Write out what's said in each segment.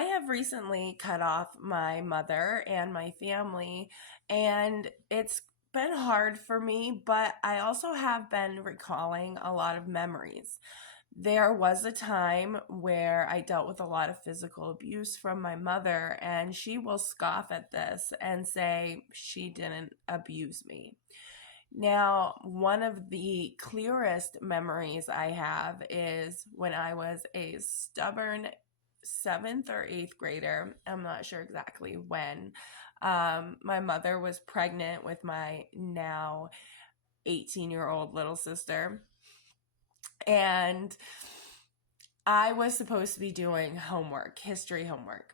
I have recently cut off my mother and my family, and it's been hard for me, but I also have been recalling a lot of memories. There was a time where I dealt with a lot of physical abuse from my mother, and she will scoff at this and say she didn't abuse me. Now, one of the clearest memories I have is when I was a stubborn seventh or eighth grader. I'm not sure exactly when. My mother was pregnant with my now 18-year-old little sister. And I was supposed to be doing homework, history homework.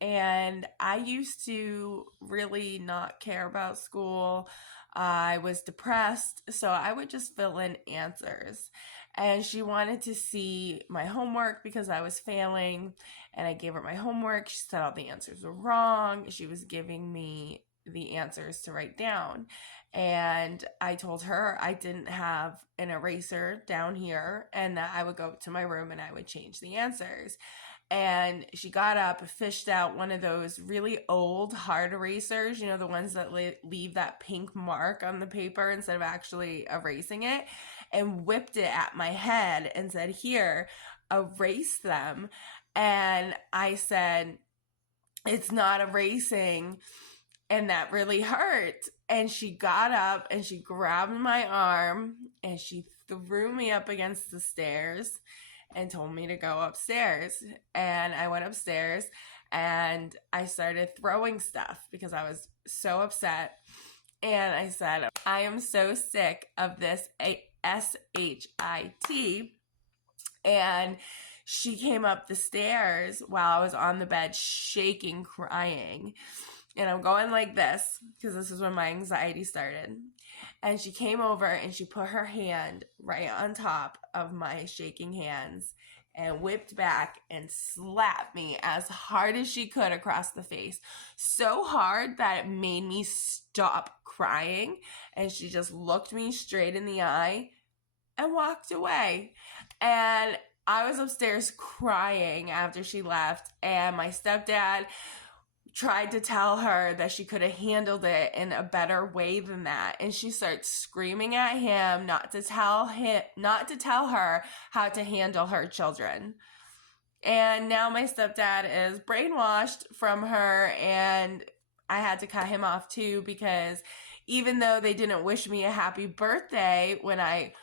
And I used to really not care about school. I was depressed, so I would just fill in answers. And she wanted to see my homework because I was failing. And I gave her my homework. She said all the answers were wrong. She was giving me the answers to write down. And I told her I didn't have an eraser down here and that I would go to my room and I would change the answers. And she got up, fished out one of those really old hard erasers, the ones that leave that pink mark on the paper instead of actually erasing it, and whipped it at my head and said, "Here, erase them." And I said, "It's not erasing." And that really hurt. And she got up and she grabbed my arm and she threw me up against the stairs and told me to go upstairs. And I went upstairs and I started throwing stuff because I was so upset. And I said, "I am so sick of this SHIT." And she came up the stairs while I was on the bed shaking, crying. And I'm going like this because this is when my anxiety started. And she came over and she put her hand right on top of my shaking hands and whipped back and slapped me as hard as she could across the face. So hard that it made me stop crying. And she just looked me straight in the eye and walked away. And I was upstairs crying after she left. And my stepdad tried to tell her that she could have handled it in a better way than that. And she starts screaming at him not to tell her how to handle her children. And now my stepdad is brainwashed from her, and I had to cut him off too, because even though they didn't wish me a happy birthday when I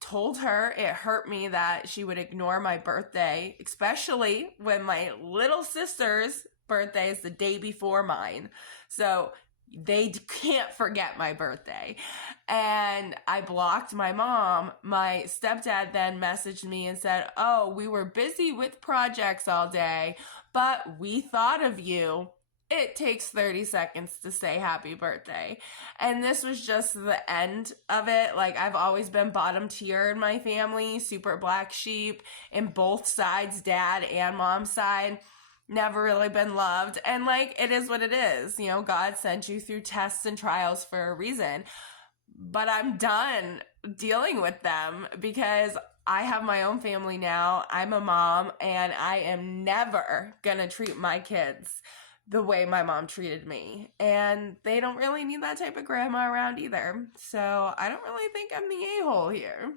told her, it hurt me that she would ignore my birthday, especially when my little sister's birthday is the day before mine. So they can't forget my birthday. And I blocked my mom. My stepdad then messaged me and said, "Oh, we were busy with projects all day, but we thought of you. It takes 30 seconds to say happy birthday." And this was just the end of it. Like, I've always been bottom tier in my family, super black sheep in both sides, dad and mom's side. Never really been loved. And like, it is what it is. God sent you through tests and trials for a reason. But I'm done dealing with them because I have my own family now. I'm a mom, and I am never gonna treat my kids the way my mom treated me. And they don't really need that type of grandma around either. So I don't really think I'm the a-hole here.